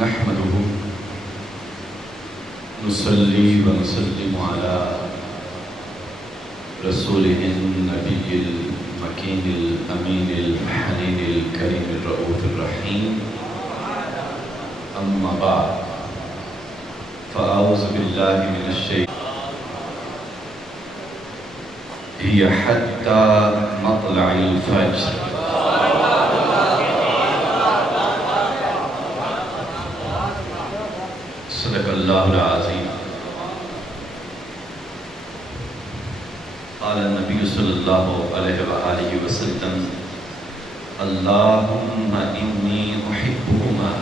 نحمده نصلي ونسلم على رسوله النبي المكين الأمين الحنين الكريم الرؤوف الرحيم أما بعد فأعوذ بالله من الشيطان هي حتى مطلع الفجر صدق اللہ العظیم. قال النبی صلی اللہ علیہ وآلہ وسلم اللہم انی احبہما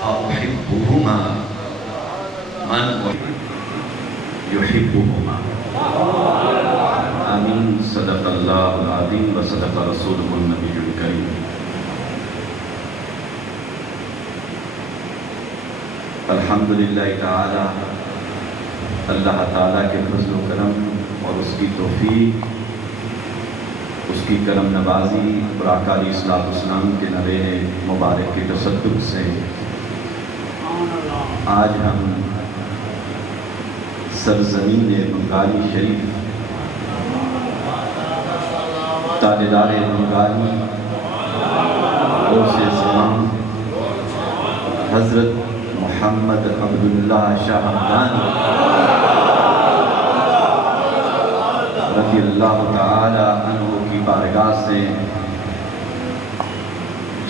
فاحبہما من یحبہما. آمین. صدق اللہ العظیم و صدق رسولہ النبی الکریم. الحمدللہ تعالی اللہ تعالیٰ کے فضل و کرم اور اس کی توفیق، اس کی کرم نوازی اور آقا علیہ السلام کے نوے مبارک کے تصدق سے آج ہم سرزمین بنگالی شریف تاجدار بنگالی غوث زمان حضرت محمد عبداللہ شاہ ہمدانی رضی اللہ تعالی عنہ کی بارگاہ سے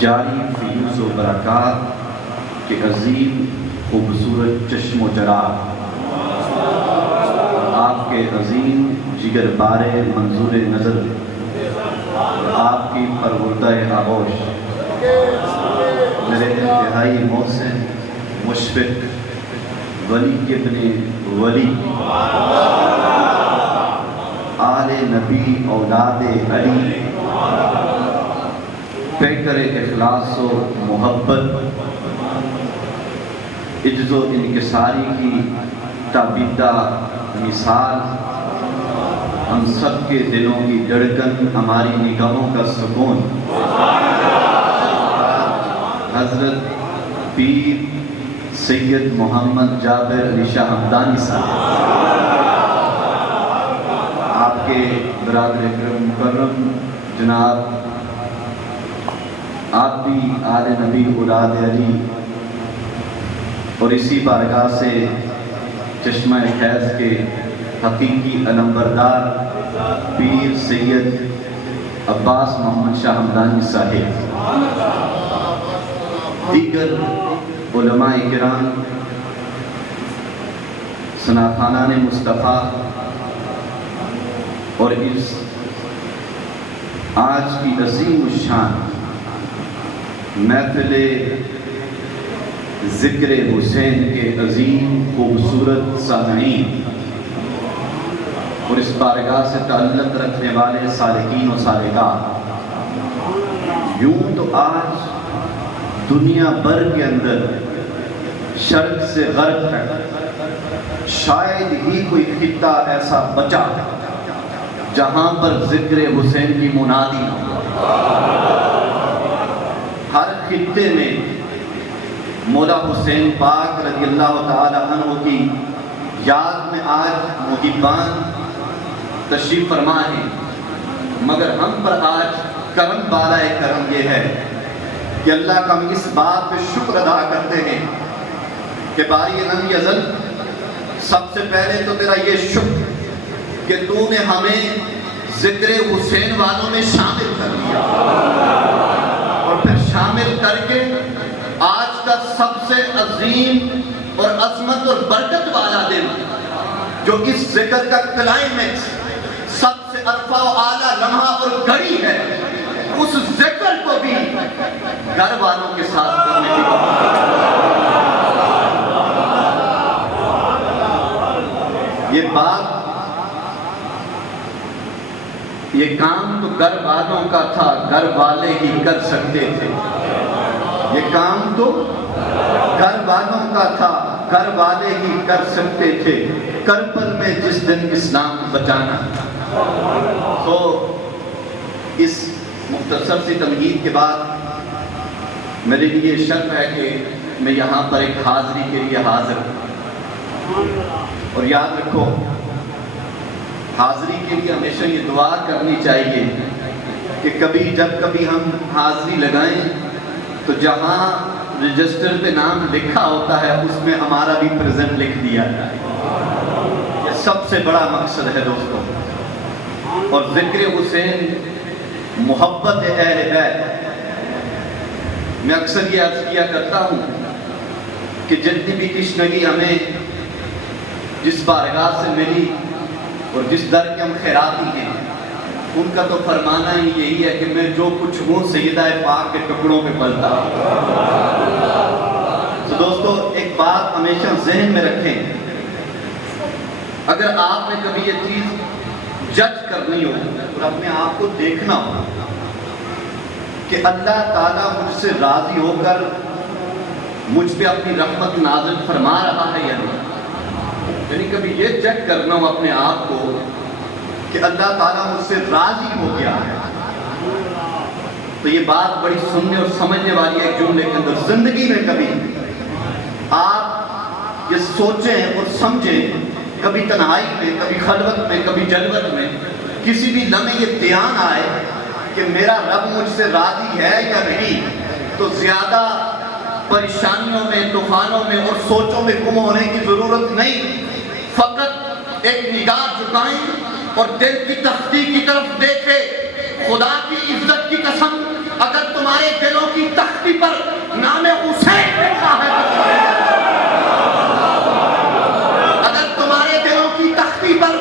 جاری فیوز و برکات کے عظیم خوبصورت چشم و چراغ آپ کے عظیم جگر بارے منظور نظر اور آپ کی پروردہ آغوش میرے انتہائی محسن مشفق ولی ابن ولی آل نبی اولاد علی پیکر اخلاص و محبت عجز و انکساری کی تابیدہ مثال، ہم سب کے دلوں کی دھڑکن، ہماری نگاہوں کا سکون، حضرت پیر سید محمد جابر علی شاہ ہمدانی صاحب، آپ کے برادر اکرم مکرم جناب، آپ بھی آل نبی اولاد علی اور اسی بارگاہ سے چشمہ خیز کے حقیقی علمبردار پیر سید عباس محمد شاہ ہمدانی صاحب، دیگر علماء کرام، سناخانان مصطفیٰ اور اس آج کی عظیم الشان محفل ذکر حسین کے عظیم خوبصورت سامعین اور اس بارگاہ سے تعلق رکھنے والے سالکین و سالکات، یوں تو آج دنیا بھر کے اندر شرق سے غرب تک شاید ہی کوئی خطہ ایسا بچا جہاں پر ذکر حسین کی منادی نہ ہو. ہر خطے میں مولا حسین پاک رضی اللہ تعالی عنہ کی یاد میں آج محبان تشریف فرما ہیں، مگر ہم پر آج کرم بالائے کرم یہ ہے کہ اللہ کا ہم اس بات پہ شکر ادا کرتے ہیں کہ باری لم یزل، سب سے پہلے تو تیرا یہ شکر کہ تو نے ہمیں ذکر حسین والوں میں شامل کر لیا، اور پھر شامل کر کے آج کا سب سے عظیم اور عظمت اور برکت والا دن، جو اس ذکر کا کلائمیکس سب سے عرفہ و اعلیٰ لمحہ اور گھڑی ہے، اس ذکر کو بھی گھر والوں کے ساتھ کرنے کی بات. یہ کام تو گھر والوں کا تھا، گھر والے ہی کر سکتے تھے. یہ کام تو گھر والوں کا تھا، گھر والے ہی کر سکتے تھے. کربل میں جس دن اسلام بچانا. تو اس مختصر سی تمہید کے بعد میرے لیے شرف ہے کہ میں یہاں پر ایک حاضری کے لیے حاضر ہوں، اور یاد رکھو حاضری کے لیے ہمیشہ یہ دعا کرنی چاہیے کہ جب کبھی ہم حاضری لگائیں تو جہاں رجسٹر پہ نام لکھا ہوتا ہے اس میں ہمارا بھی پریزنٹ لکھ دیا جائے۔ یہ سب سے بڑا مقصد ہے دوستوں۔ اور ذکر حسین محبت اہل بیت، میں اکثر یہ عرض کیا کرتا ہوں کہ جتنی بھی تشنگی ہمیں جس بارگاہ سے ملی اور جس در کے ہم خیراتی ہیں، ان کا تو فرمانا ہی یہی ہے کہ میں جو کچھ ہوں سیدہ پاک کے ٹکڑوں پہ پلتا ہوں۔ تو دوستو ایک بات ہمیشہ ذہن میں رکھیں، اگر آپ نے کبھی یہ چیز جج کرنی ہو اور اپنے آپ کو دیکھنا ہو کہ اللہ تعالیٰ مجھ سے راضی ہو کر مجھ پہ اپنی رحمت نازل فرما رہا ہے یا نہیں، یعنی کبھی یہ چیک کرنا ہو اپنے آپ کو کہ اللہ تعالیٰ مجھ سے راضی ہو گیا ہے، تو یہ بات بڑی سننے اور سمجھنے والی ہے ایک جملے کے اندر۔ زندگی میں کبھی آپ یہ سوچیں اور سمجھیں، کبھی تنہائی میں، کبھی خلوت میں، کبھی جلوت میں، کسی بھی لمحے یہ دھیان آئے کہ میرا رب مجھ سے راضی ہے یا نہیں، تو زیادہ پریشانیوں میں، طوفانوں میں اور سوچوں میں گم ہونے کی ضرورت نہیں، فقط ایک نگاہ جھکائیں اور دل کی تختی کی طرف دیکھے۔ خدا کی عزت کی قسم، اگر تمہارے دلوں کی تختی پر نام حسین لکھا ہے، اگر تمہارے دلوں کی تختی پر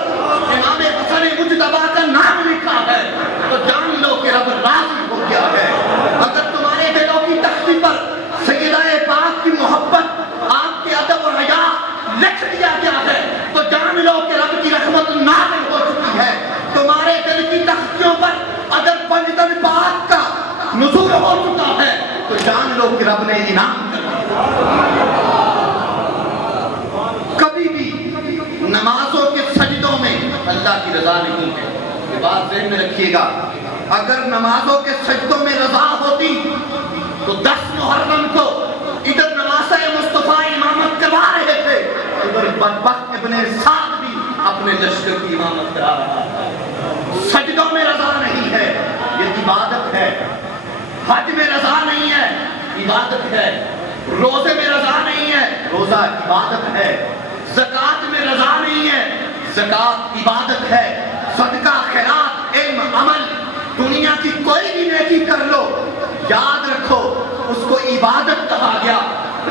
امام حسن مجتبی کا نام لکھا ہے تو جان لو کہ رب راضی ہو گیا ہے۔ اگر تمہارے دلوں کی تختی پر سیدہ پاک کی محبت، آپ کے ادب اور حیا لکھ دیا گیا ہے تو جان لو کہ رب کی رحمت نازل ہو چکی ہے۔ تمہارے دل کی تختیوں پر اگر پنجتن پاک کا نزول ہو چکا ہے تو جان لو کہ رب نے انعام کر دیا۔ کبھی بھی نمازوں کے سجدوں میں اللہ کی رضا نہیں ہے، یہ بات ذہن میں رکھیے گا۔ اگر نمازوں کے سجدوں میں رضا ہوتی تو 10 محرم کو ادھر نواسہ مصطفیٰ امامت کروا رہے تھے، ادھر بدبخت ابن سعد بھی اپنے لشکر کی امامت کرا رہا تھا۔ سجدوں میں رضا نہیں ہے، یہ عبادت ہے۔ حج میں رضا نہیں ہے، عبادت ہے۔ روزے میں رضا نہیں ہے، روزہ عبادت ہے۔ زکوٰۃ میں رضا نہیں ہے، زکوٰۃ عبادت ہے۔ صدقہ، خیرات، علم، عمل، دنیا کی کوئی بھی نیکی کر لو، یاد رکھو اس کو عبادت کہا گیا،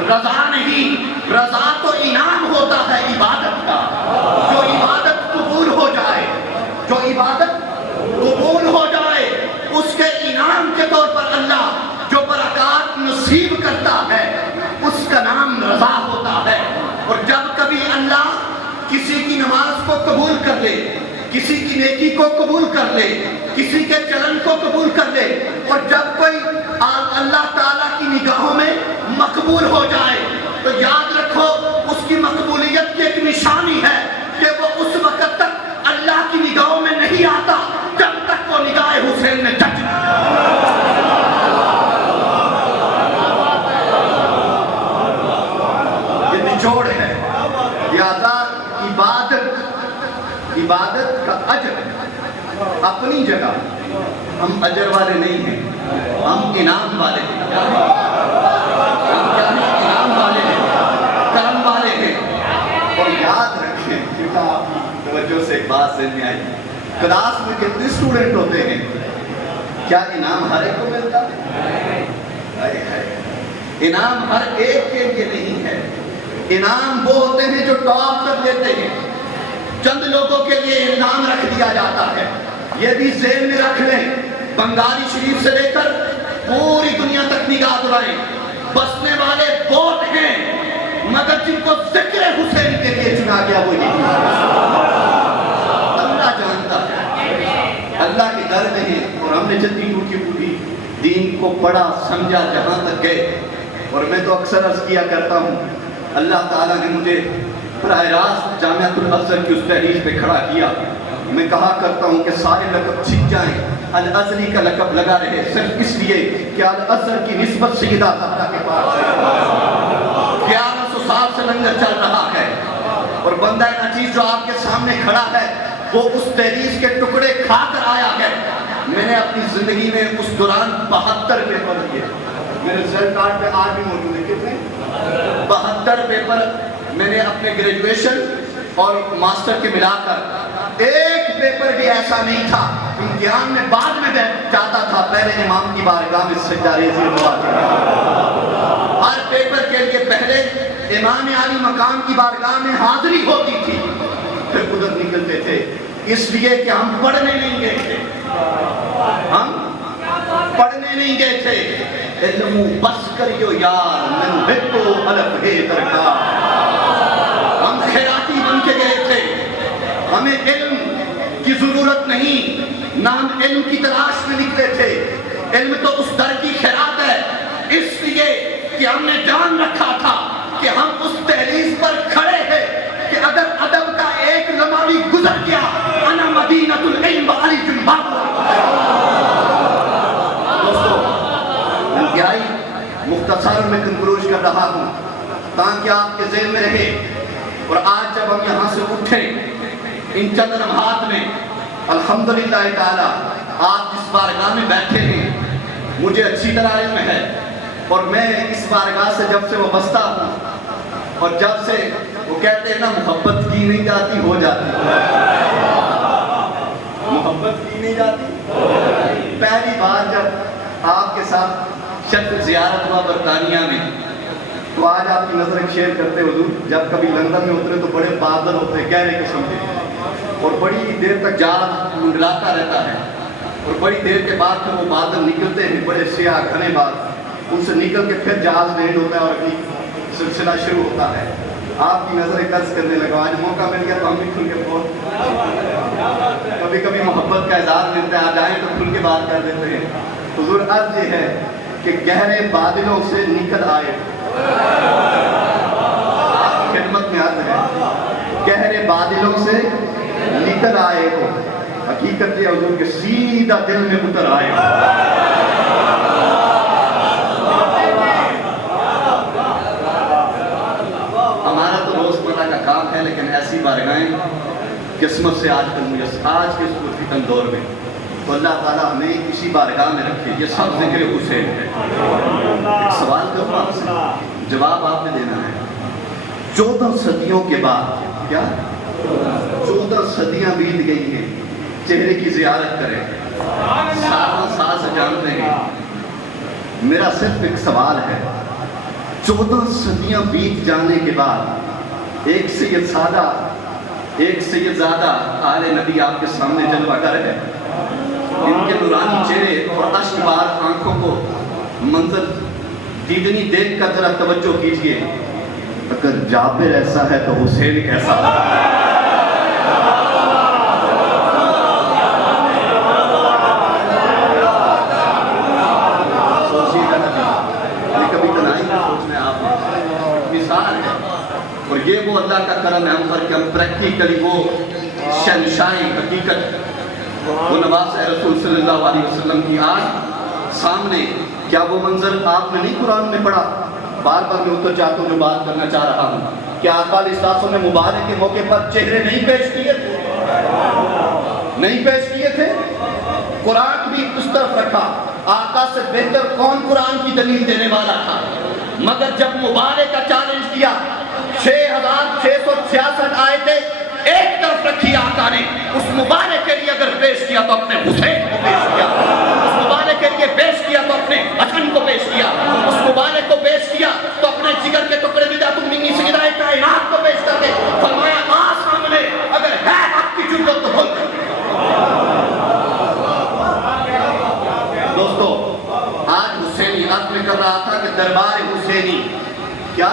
رضا نہیں۔ رضا تو انعام ہوتا ہے عبادت کا۔ جو عبادت قبول ہو جائے، جو عبادت قبول ہو جائے، اس کے انعام کے طور پر اللہ جو برکات نصیب کرتا ہے اس کا نام رضا ہوتا ہے۔ اور جب کبھی اللہ کسی کی نماز کو قبول کر لے، کسی کی نیکی کو قبول کر لے، کسی کے چلن کو قبول کر لے، اور جب کوئی اللہ تعالیٰ کی نگاہوں میں مقبول ہو جائے تو یاد رکھو اس کی مقبولیت کی ایک نشانی ہے کہ وہ اس وقت تک اللہ کی نگاہوں میں نہیں آتا جب تک وہ نگاہ حسین میں جج نہ جائے۔ یہ نچوڑ ہے، لہذا عبادت کا اجر اپنی جگہ، ہم اجر والے نہیں ہیں، ہم انعام والے ہیں۔ انعام والے ہیں، کرم والے ہیں۔ اور یاد رکھیں، کیونکہ آپ کی توجہ سے ایک بات ذہن میں آئی، کلاس میں کتنے اسٹوڈنٹ ہوتے ہیں، کیا انعام ہر ایک کو ملتا ہے؟ انعام ہر ایک کے لیے نہیں ہے۔ انعام وہ ہوتے ہیں جو ٹاپ کر لیتے ہیں، چند لوگوں کے لیے انعام رکھ دیا جاتا ہے۔ یہ بھی ذہن میں رکھ لیں، بنگالی شریف سے لے کر پوری دنیا تک نگاہ دورائیں، بسنے والے بہت ہیں مگر جن کو ذکر حسین کے لیے چنا گیا وہ نہیں۔ اللہ جانتا ہے، اللہ کے گھر میں ہیں، اور ہم نے جتنی ٹوٹی پھوٹی دین کو پڑھا سمجھا جہاں تک گئے۔ اور میں تو اکثر عرض کیا کرتا ہوں، اللہ تعالیٰ نے مجھے براہ راست جامعۃ الازہر کی اس تحریر پہ کھڑا کیا۔ میں کہا کرتا ہوں کہ سارے لقب چھن جائیں الازلی کا لقب لگا رہے صرف اس لیے کہ الازہر کی نسبت سیدہ زہرا کے پاس 1100 سال سے لنگر چل رہا ہے، اور بندہ نچیز جو آپ کے سامنے کھڑا ہے وہ اس تحریر کے ٹکڑے کھا کر آیا ہے۔ میں نے اپنی زندگی میں اس دوران 72 پیپر دیے، میرے رزلٹ کارڈ پہ آج بھی موجود ہے، کتنے 72 پیپر میں نے اپنے گریجویشن اور ماسٹر کے ملا کر، ایک پیپر بھی ایسا نہیں تھا امتحان میں بعد میں بیٹھ جاتا تھا، پہلے امام کی بارگاہ میں سجدہ ریزی ہوا کرتا، ہر پیپر کے لیے پہلے امام عالی مقام کی بارگاہ میں حاضری ہوتی تھی، پھر ادھر نکلتے تھے، اس لیے کہ ہم پڑھنے نہیں گئے تھے، ہم پڑھنے نہیں گئے تھے، علم بس کریو یار من بھٹو علف ہے درکار، ہم خیراتی بن کے گئے تھے، ہمیں علم کی ضرورت نہیں، نہ ہم علم کی تلاش میں نکلے تھے، علم تو اس در کی خیرات ہے، اس لیے کہ ہم نے جان رکھا تھا کہ ہم اس تحریز پر کھڑے ہیں کہ اگر ادب کا ایک لمحہ بھی گزر گیا انا مدینہ العلم علی جنباب۔ دوستو انتہائی مختصر میں کنکلوژ کر رہا ہوں تاکہ آپ کے ذہن میں رہے، اور آج جب ہم یہاں سے اٹھے ان چند لمحات میں الحمدللہ تعالی آپ جس بارگاہ میں بیٹھے ہیں مجھے اچھی طرح علم ہے، اور میں اس بارگاہ سے جب سے وابستہ ہوں، اور جب سے وہ کہتے ہیں نا محبت کی نہیں جاتی ہو جاتی، محبت کی نہیں جاتی، پہلی بار جب آپ کے ساتھ شرف زیارت ہوا برطانیہ میں، تو آج آپ کی نظر ایک شیئر کرتے حضور، جب کبھی لندن میں اترے تو بڑے بادل ہوتے ہیں گہرے قسم کے، اور بڑی دیر تک جہاز منڈلاتا رہتا ہے، اور بڑی دیر کے بعد پھر وہ بادل نکلتے ہیں بڑے سیاہ گھنے بادل، ان سے نکل کے پھر جہاز لینڈ ہوتا ہے اور اپنی سلسلہ شروع ہوتا ہے۔ آپ کی نظریں قرض کرنے لگا، آج موقع مل گیا تو ہم بھی کھل کے بہت، کبھی کبھی محبت کا اظہار ملتا ہے، آ جائیں تو کھل کے بات کر دیتے ہیں۔ حضور عرض یہ ہے کہ گہرے بادلوں سے نکل آئے، آپ خدمت میں عرض ہے، گہرے بادلوں سے نکل آئے ہو، حقیقت یہ حضور کہ سیدھا دل میں اتر آئے ہو۔ ہمارا تو روزمرہ کا کام ہے، لیکن ایسی بارگاہیں قسمت سے آج کل میسر، آج کے اس فتن دور میں تو اللہ تعالیٰ ہمیں اسی بارگاہ میں رکھے۔ یہ سب ذکر حسین ہے۔ ایک سوال کروں آپ سے، جواب آپ نے دینا ہے۔ 14 صدیوں کے بعد، کیا 14 صدیاں بیت گئی ہیں، چہرے کی زیارت کریں، سال سے جانتے ہیں، میرا صرف ایک سوال ہے، 14 صدیاں بیت جانے کے بعد ایک سید زادہ آل نبی آپ کے سامنے جلوہ گر ہے، ان کے نورانی چہرے اور اشک بار آنکھوں کو منظر دیدنی دیکھ کر ذرا توجہ کیجئے، اگر جابر ایسا ہے تو حسین کیسا ہے؟ اور یہ وہ اللہ کا کرم ہے ہم پر کہ ہم پریکٹیکلی وہ شہنشاہی حقیقت وہ نواز رسول صلی اللہ علیہ وسلم کی آج سامنے، کیا وہ منظر آپ نے نہیں قرآن میں پڑھا؟ بار بار میں اتر چاہتا ہوں جو بات کرنا چاہ رہا ہوں، کیا آقا علیہ السلام نے مبارک کے موقع پر چہرے نہیں پیش کیے تھے؟ نہیں پیش کیے تھے؟ قرآن بھی اس طرف رکھا، آقا سے بہتر کون قرآن کی دلیل دینے والا تھا؟ مگر جب مبارک کا چیلنج کیا، 6666 آیتیں ایک طرف رکھی آقا نے، اس مبارک کے لیے اگر پیش کیا تو اپنے حسین کو پیش کیا، اس مبارک کے لیے پیش کیا تو اپنے حسن کو پیش کیا، اس مبارک کو پیش کیا تو اپنے جگر کے ٹکڑے بھی تم منی سیدہ کائنات کو پیش کر دے، فرمایا آ سامنے اگر ہے آپ کی جرت تو بول کر۔ دوستو آج حسینی عرض میں کر رہا تھا کہ دربار حسینی، کیا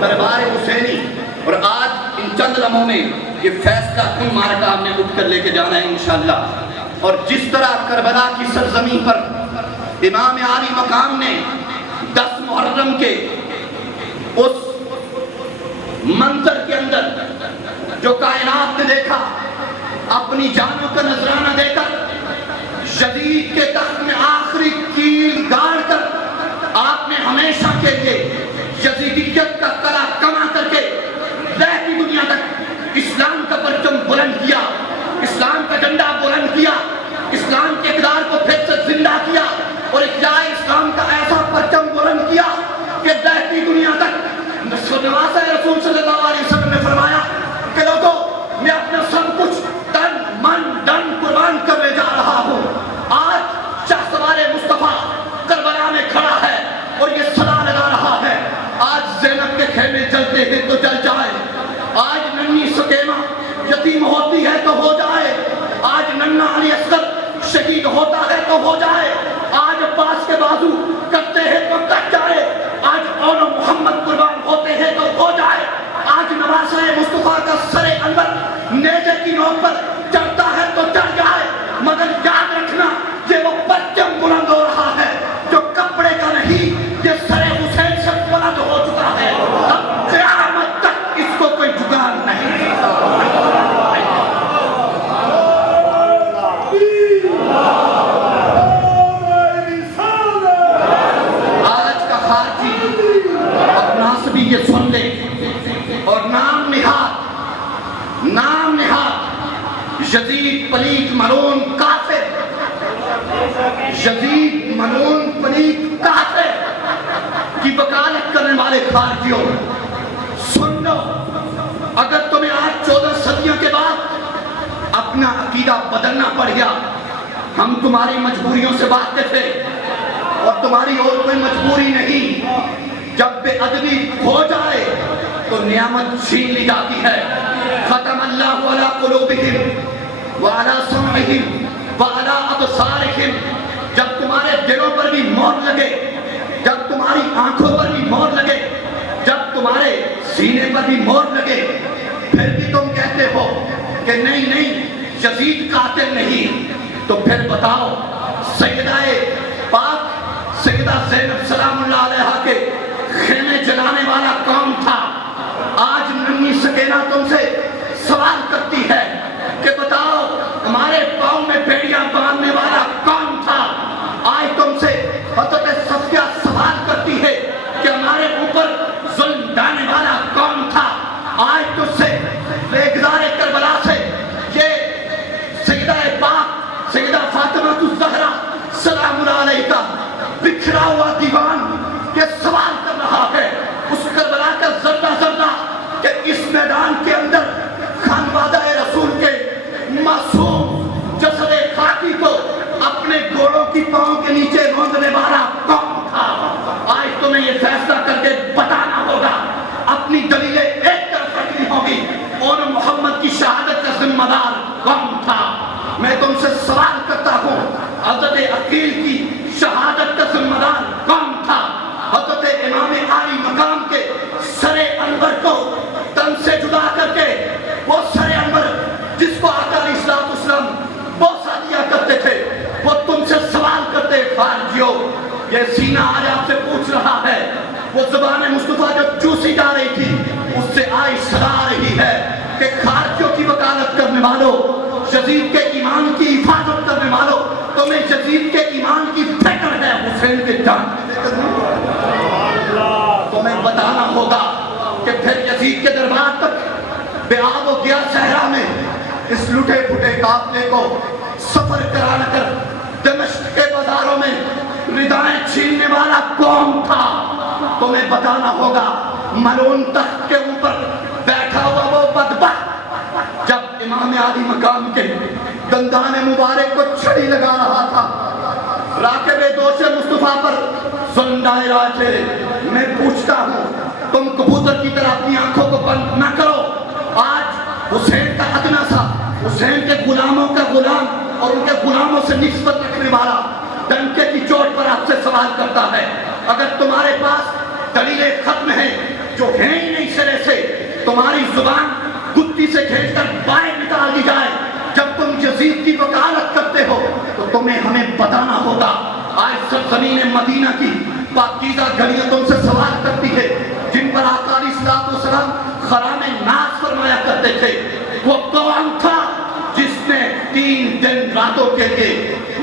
دربار حسینی، اور آج ان چند لمحوں میں یہ فیصلہ کن مارکہ ہم نے اٹھ کر لے کے جانا ہے انشاءاللہ۔ اور جس طرح کربلا کی سرزمین پر امام عالی مقام نے 10 محرم کے اس منظر کے اندر جو کائنات نے دیکھا، اپنی جانوں کا نذرانہ دے کر یزید کے تخت میں آخری کیل گاڑ کر آپ نے ہمیشہ کے لیے یزیدیت کا کلا کما کر کے رہتی دنیا تک اسلام کا پرچم بلند کیا، اسلام کا جھنڈا بلند کیا، اسلام کے اقدار کو پھر سے زندہ کیا اور احیاء اسلام کا ایسا پرچم بلند کیا کہ رہتی دنیا تک نواز رسول صلی اللہ علیہ وسلم نے فرمایا کہ لوگوں میں اپنا سب کچھ تن من دن قربان کرنے جا رہا ہوں۔ آج شاہ سوار مصطفیٰ کربلا میں کھڑا ہے اور یہ صدا لگا رہا ہے، آج زینب کے خیمے جلتے ہیں تو جل جائے، آج ننھی سکینہ یتیم ہوتی ہے تو ہو جائے، آج ننھا علی اصغر شہید ہوتا ہے تو ہو جائے، آج عباس کے بازو کرتے ہیں تو کٹ جائے، آج اون محمد قربان ہوتے ہیں تو ہو جائے، آج نواسہ مصطفیٰ کا سر انور نیزے کی نوک پر چڑھتا ہے تو چڑھ جائے، مگر یاد رکھنا یہ وہ پرچم بلند ہو رہا ہے جو کپڑے کا نہیں، یہ سر حسین سے بلند ہو چکا ہے، اب قیامت تک اس کو کوئی جھکا نہیں۔ آج کا خارجی اور ناصبی یہ سن لے اور نام نہاد یزید پلیت ملعون کافر، یزید ملعون پلیت کافر کی وکالت کرنے والے خارجیوں سن لو، اگر تمہیں آج 14 صدیوں کے بعد اپنا عقیدہ بدلنا پڑ گیا، ہم تمہاری مجبوریوں سے واقف ہیں اور تمہاری اور کوئی مجبوری نہیں، جب بے ادبی ہو جائے تو نعمت چھین لی جاتی ہے۔ ختم اللہ علی قلوبہم وعلی سمعہم وعلی ابصارہم، جب تمہارے دلوں پر بھی مہر لگے، جب تمہاری آنکھوں پر بھی مہر لگے، جب تمہارے سینے پر بھی مہر لگے، پھر بھی تم کہتے ہو کہ نہیں یزید قاتل نہیں، تو پھر بتاؤ سیدہ پاک سیدہ زینب سلام اللہ علیہا کے خیمے جلانے والا کون تھا؟ آج ننھی سکینہ تم سے سوال کرتی ہے کہ بتاؤ ہمارے پاؤں میں بیڑیاں باندھنے والا کون تھا؟ آج تم سے حضرت صفیہ سوال کرتی ہے کہ ہمارے اوپر ظلم ڈالنے والا کون تھا؟ آج تجھ سے ریگزار کربلا سے یہ سیدہ پاک سیدہ فاطمہ الزہرا سلام اللہ علیہا بکھرا ہوا دیوان یہ سوال کر رہا ہے، اس کربلا کا ذرہ ذرہ کہ اس میدان کے اندر خانوادہ رسول کے معصوم جسد خاکی کو اپنے گھوڑوں کی پاؤں کے نیچے روندنے والا کون تھا؟ آج تمہیں یہ فیصلہ کر کے بتانا ہوگا، اپنی دلیلیں ایک طرف رکھنی ہوگی، اور محمد کی شہادت کا ذمہ دار کون تھا؟ میں تم سے سوال کرتا ہوں، حضرت عقیل کی شہادت کا ذمہ دار کون تھا؟ حضرت امام عالی مقام کے سر انور کو تن سے جدا کر کے، وہ سر انور جس کو آقا علیہ السلام بوسہ دیا کرتے تھے، وہ تم سے سوال کرتے خارجیوں، یہ سینہ آج آپ سے پوچھ رہا ہے، وہ زبان مصطفیٰ جو چوسی جا رہی تھی اس سے آئی صدا آ رہی ہے کہ خارجیوں کی وکالت کرنے والوں، یزید کے ایمان کی حفاظت کرنے والوں، تمہیں یزید کے ایمان کی فکر ہے، حسین کے جان کی فکر نہیں۔ تمہیں بتانا ہوگا کہ پھر یزید کے دربار تک بے آب و گیا صحرا میں اس لٹے پھٹے قافلے کو سفر کرانا کر دمشق کے بازاروں میں ردائیں چھیننے والا کون تھا؟ تمہیں بتانا ہوگا ملعون تخت کے اوپر بیٹھا ہوا وہ بدبخت جب امام عالی مقام کے دندان مبارک کو چھڑی لگا رہا تھا، راکب دوش مصطفیٰ پر ظلم ڈائے رہا تھے، میں پوچھتا ہوں تم کبوتر کی طرح اپنی آنکھوں کو بند نہ کرو۔ آج حسین کا ادنا سا، حسین کے غلاموں کا غلام اور ان کے غلاموں سے نسبت رکھنے والا ڈنکے کی چوٹ پر آپ سے سوال کرتا ہے، اگر تمہارے پاس دلیلیں ختم ہیں جو ہیں ہی نہیں سرے سے، تمہاری زبان گتی سے کھینچ کر باہر نکال دی جائے، جب تم یزید کی وکالت کرتے ہو تو تمہیں ہمیں بتانا ہوگا۔ آج سرزمین مدینہ کی پاکیزہ گلیاں تم سے سوال کرتی ہے جن پر آقا علیہ السلام خرام ناز فرمایا کرتے تھے، وہ کون تھا جس نے 3 دن راتوں کے لیے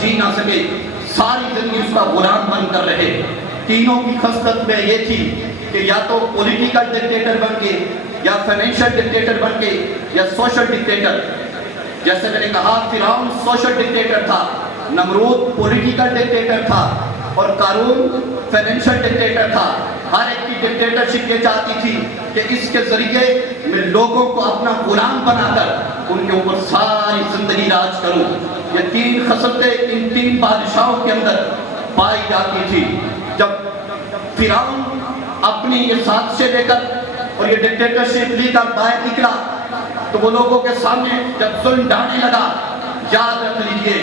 جی نہ سکے، ساری زندگی اس کا غلام بن کر رہے۔ تینوں کی خصلت میں یہ تھی کہ یا تو پولیٹیکل ڈکٹیٹر بن کے، یا فائنینشیل ڈکٹیٹر بن کے، یا سوشل ڈکٹیٹر۔ جیسے میں نے کہا فرعون سوشل ڈکٹیٹر تھا، نمرود پولیٹیکل ڈکٹیٹر تھا، اور قارون فائنینشیل ڈکٹیٹر تھا۔ ہر ایک کی ڈکٹیٹرشپ یہ چاہتی تھی کہ اس کے ذریعے میں لوگوں کو اپنا غلام بنا کر ان کے اوپر ساری زندگی راج کروں۔ یہ تین خصلتیں ان تین بادشاہوں کے اندر پائی جاتی تھی۔ جب فرعون اپنی یہ سازشیں لے کر اور یہ ڈکٹیٹرشپ لے کر باہر نکلا تو وہ لوگوں کے سامنے جب ظلم ڈھانے لگا، یاد رکھ لیجئے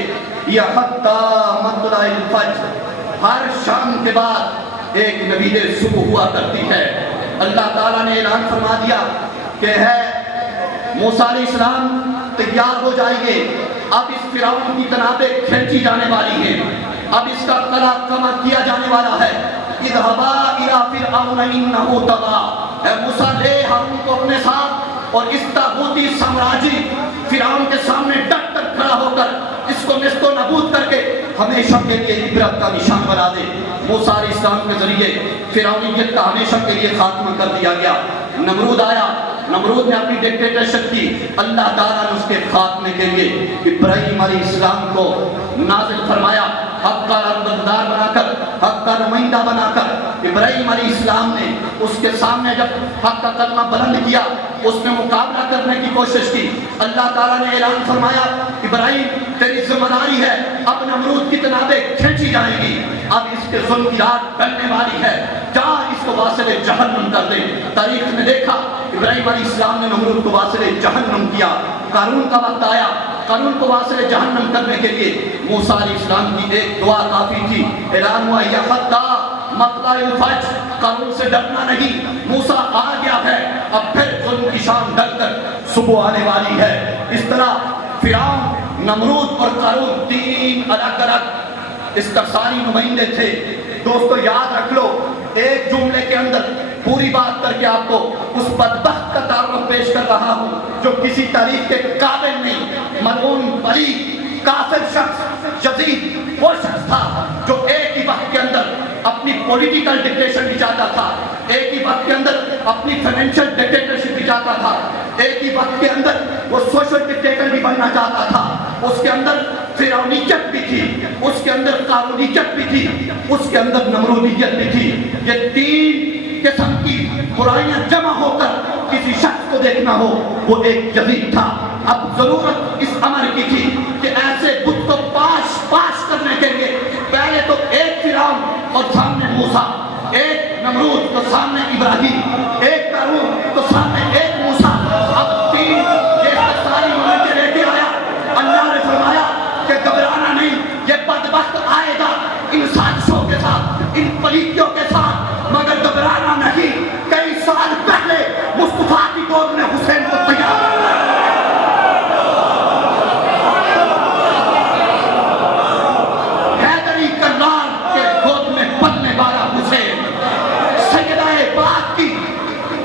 یہ حتی مطلع الفجر، ہر شام کے بعد ایک نوید صبح ہوا کرتی ہے۔ اللہ تعالیٰ نے اعلان فرما دیا کہ ہے موسیٰ علیہ السلام تیار ہو جائیے، اب اس فرعون کی تنابیں کھینچی جانے والی ہیں، اب اس کا قلع کمر کیا جانے والا ہے۔ اذهبا الى فرعون انه طغى، اے موسیٰ لے ہارون کو اپنے ساتھ اور اس طاغوتی سامراجی فرعون کے سامنے ڈٹ کر کھڑا ہو کر اس کو نیست و نابود کر کے ہمیشہ کے لیے عبرت کا نشان بنا دے۔ موسیٰ علیہ السلام کے ذریعے فرعونیت کا ہمیشہ کے لیے خاتمہ کر دیا گیا۔ نمرود آیا، نمرود نے اپنی ڈکٹیٹرشپ کی، اللہ تعالیٰ نے اس کے خاتمے کے لیے ابراہیم علیہ السلام کو نازل فرمایا، حق کا بندار بنا کر، حق کا نمائندہ بنا کر۔ ابراہیم علیہ السلام نے اس کے سامنے جب حق کا کلمہ بلند کیا، اس نے مقابلہ کرنے کی کوشش کی۔ اللہ تعالیٰ نے اعلان فرمایا ابراہیم تیری ذمہ داری ہے، اب نمرود کی تنابیں کھینچی جائیں گی، اب اس کے ظلم کی رات ڈلنے والی ہے، جا اس کو واصل جہنم کر دے۔ تاریخ میں دیکھا ابراہیم علیہ السلام نے نمرود کو واصل جہنم کیا۔ قارون کا وقت آیا، قارون کو واصل جہنم کرنے کے لیے موسیٰ علیہ السلام کی ایک دعا کافی تھی۔ اعلان ہوا یا حتی مطلع الفجر، قارون سے ڈرنا نہیں، موسیٰ آ گیا ہے، اب پھر ظلم کی شام ڈل کر صبح آنے والی ہے۔ اس طرح فرعون، نمرود اور قارون تین الگ الگ استقصالی نمائندے تھے۔ دوستو یاد رکھ لو، ایک جملے کے اندر پوری بات کر کے آپ کو اس بدبخت کا تعارف پیش کر رہا ہوں جو کسی تاریخ کے قابل نہیں، ملعون پلید کافر شخص یزید وہ شخص تھا جو ایک ہی وقت کے اندر اپنی پولیٹیکل ڈکٹیشن بھی چاہتا تھا، ایک ہی وقت کے اندر اپنی فائنینشیل ڈکٹیٹرشپ بھی چاہتا تھا، ایک ہی وقت کے اندر وہ سوشل ڈکٹیٹر بھی بننا چاہتا تھا۔ اس کے اندر فرعونیت بھی تھی، اس کے اندر قارونیت بھی تھی، اس کے اندر نمرودیت بھی تھی۔ یہ تین قسم کی برائیاں جمع ہو کر کسی شخص کو دیکھنا ہو وہ ایک یزید تھا۔ اب ضرورت اس امر کی تھی کہ ایسے بت کو پاش کرنے کے لیے پہلے تو ایک فرعون اور سامنے موسیٰ، ایک نمرود تو سامنے ابراہیم، ایک قارون تو سامنے ایک موسیٰ، اب تین یہ ساری ملکیں لے کے آیا۔ اللہ نے فرمایا کہ گھبرانا نہیں، یہ بدبخت آئے گا ان سازشوں کے ساتھ، ان پلیتیوں کے ساتھ، مگر گھبرانا نہیں۔ کئی سال پہلے مصطفیٰ کی گود میں حسین کو تیار حیدری کرار کے گود میں پلنے والا حسین، سیدہ پاک کی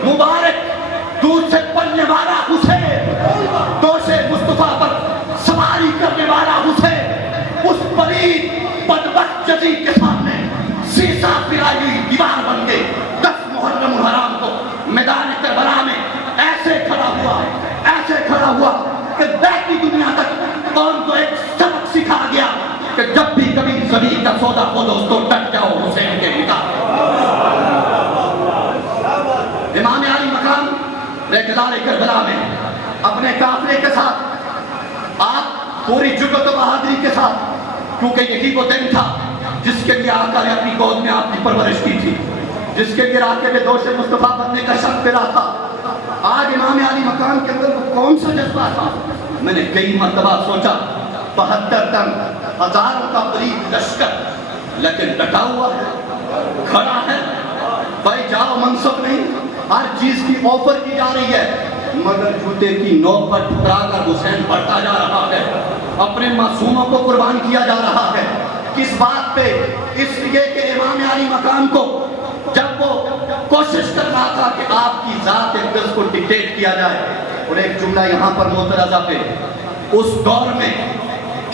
مبارک دودھ سے پلنے والا حسین، دوش مصطفیٰ پر سواری کرنے والا حسین، اس پلید بدبخت یزید کے سامنے سیسا پرائی ہوئی دیوار بن کے 10 محرم الحرام کو میدان کربلا میں ایسے کھڑا ہوا کہ بیٹی دنیا تک قوم کو ایک سبق سکھا گیا کہ جب بھی کبھی زمین کا سودا ہو دوستو ڈٹ جاؤ حسین کے نکاح۔ امام علی مقام میدان کربلا میں اپنے قافلے کے ساتھ آپ پوری جرأت و بہادری کے ساتھ، کیونکہ یہی وہ دن تھا جس کے لیے آقا نے اپنی گود میں آپ کی پرورش کی تھی، جس کے لیے راکے میں دوش مصطفیٰ بننے کا شرط ملا تھا۔ آج امام علی مقام کے اندر وہ کون سا جذبہ تھا؟ میں نے کئی مرتبہ سوچا 72 ٹن ہزاروں کا بریک لشکر لیکن ڈٹا ہوا ہے، کھڑا ہے، بھائی جاؤ منصب نہیں، ہر چیز کی آفر کی جا رہی ہے، مگر جوتے کی نوک پر ٹھکرا کر حسین بڑھتا جا رہا ہے، اپنے معصوموں کو قربان کیا جا رہا ہے۔ کس بات پہ؟ اس لیے کہ امام علی مقام کو جب وہ کوشش کر رہا تھا کہ آپ کی ذات اقدس کو ڈکٹیٹ کیا جائے، اور ایک جملہ یہاں پر معترضہ پہ، اس دور میں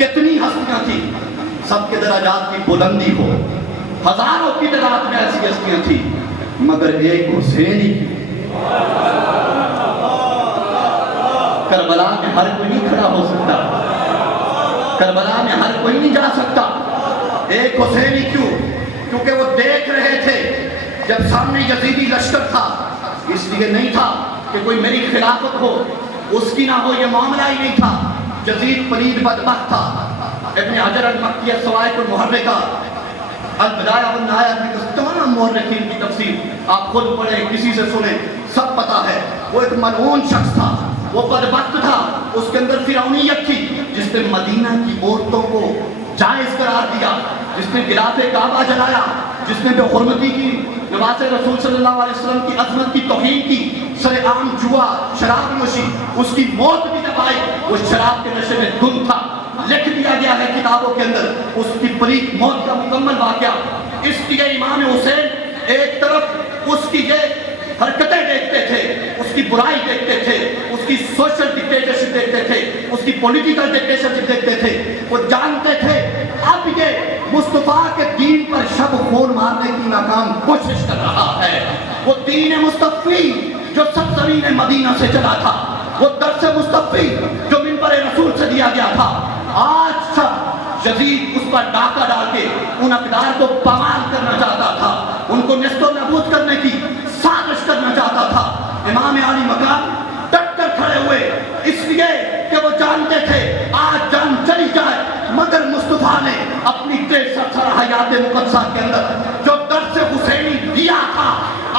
کتنی ہستیاں تھیں، سب کے درجات کی بلندی ہو، ہزاروں کی تعداد میں ایسی ہستیاں تھیں، مگر ایک حسینی کربلا میں ہر کوئی نہیں کھڑا ہو سکتا، کربلا میں ہر کوئی نہیں جا سکتا۔ ایک حسینی کیوں؟ کیونکہ وہ دیکھ رہے تھے جب سامنے یزیدی لشکر تھا، اس لیے نہیں تھا کہ کوئی میری خلافت ہو، اس کی نہ ہو، یہ معاملہ ہی نہیں تھا۔ یزید پلید بدبخت تھا۔ ابن حجر المکی الصواعق المحرکہ، البدایہ والنہایہ کی تمام مورخین کی تفسیر آپ خود پڑھیں، کسی سے سنیں، سب پتا ہے۔ وہ ایک ملعون شخص تھا، وہ بدبخت تھا، اس کے اندر فرعونیت تھی، جس نے مدینہ کی عورتوں کو جائز قرار دیا، جس نے غلاف کعبہ جلایا، جس نے بے حرمتی کی، لباس رسول صلی اللہ علیہ وسلم کی عظمت کی توہین کی، سر عام جوا، شراب نوشی، اس کی موت بھی جب آئی وہ شراب کے نشے میں دھن تھا۔ لکھ دیا گیا ہے کتابوں کے اندر اس کی پلیت موت کا مکمل واقعہ۔ اس لیے امام حسین ایک طرف اس کی یہ حرکتیں دیکھتے تھے، اس کی برائی دیکھتے تھے، اس کی سوشل ڈکٹیٹرشپ دیکھتے تھے، اس کی پولیٹیکل ڈکٹیٹرشپ دیکھتے تھے۔ وہ جانتے تھے اب یہ مصطفیٰ کے دین پر شب خون مارنے کی ناکام کوشش کر رہا ہے۔ وہ دین مصطفی جو سب زمین مدینہ سے چلا تھا، وہ درس مصطفی جو منبر رسول سے دیا گیا تھا، آج سب یزید اس پر ڈاکہ ڈال کے ان اقدار کو پامال کرنا چاہتا تھا، ان کو نیست و نابود کرنے کی سازش کرنا چاہتا تھا۔ امام علی مقام ڈٹ کر کھڑے ہوئے، اس لیے کہ وہ جانتے تھے آج جان چلی جائے، مگر مصطفیٰ نے اپنی 63 حیات مقدسہ کے اندر جو درس حسینی دیا تھا،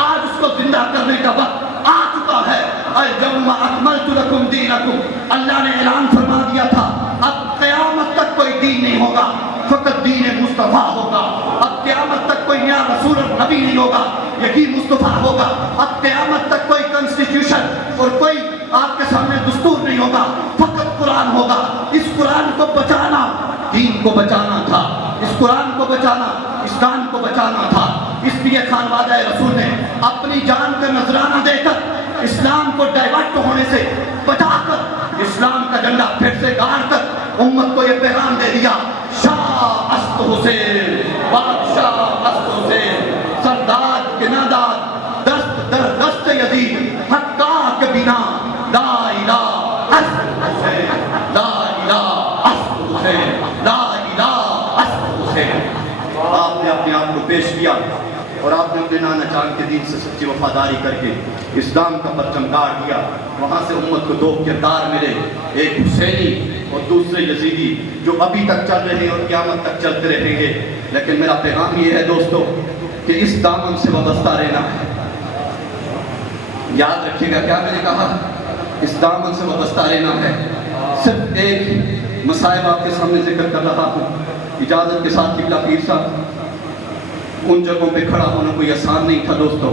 آج اس کو زندہ کرنے کا وقت آ چکا ہے۔ اليوم اکملت لکم دینکم، اللہ نے اعلان فرما دیا تھا اب قیامت تک کوئی دین نہیں ہوگا، فقط دین مصطفیٰ ہوگا۔ اب قیامت تک کوئی نیا رسول اور نبی نہیں ہوگا، یہی مصطفیٰ ہوگا۔ اب قیامت تک کوئی کنسٹیٹیوشن اور کوئی آپ کے سامنے دستور نہیں ہوگا، فقط قرآن ہوگا۔ اس قرآن کو بچانا دین کو بچانا تھا، اس قرآن کو بچانا اسلام کو بچانا تھا۔ اس لیے خانوادہ رسول نے اپنی جان کا نذرانہ دے کر اسلام کو ڈائیورٹ ہونے سے بچا کر اسلام کا جھنڈا پھر سے گاڑ کر امت کو یہ پیغام دے دیا، شاہ است حسین، بادشاہ است حسین، سردار کے ناداد، دست در دست یزید، حقا کے بنا لا الہ است حسین، لا الہ است حسین، لا الہ است حسین۔ آپ نے اپنے آپ کو پیش کیا اور آپ نے اپنے نانا جان کے دین سے سچی وفاداری کر کے اسلام کا پرچم گاڑ دیا۔ وہاں سے امت کو 2 کردار ملے، ایک حسینی اور دوسرے یزیدی، جو ابھی تک چل رہے ہیں اور قیامت تک چلتے رہیں گے۔ لیکن میرا پیغام یہ ہے دوستو کہ اس دامن سے وابستہ رہنا ہے۔ یاد رکھیے گا کیا میں نے کہا، اس دامن سے وابستہ رہنا ہے۔ صرف ایک مصائب آپ کے سامنے ذکر کر رہا ہوں، اجازت کے ساتھ قبلہ پیر صاحب، ان جگہوں پہ کھڑا ہونا کوئی آسان نہیں تھا دوستو۔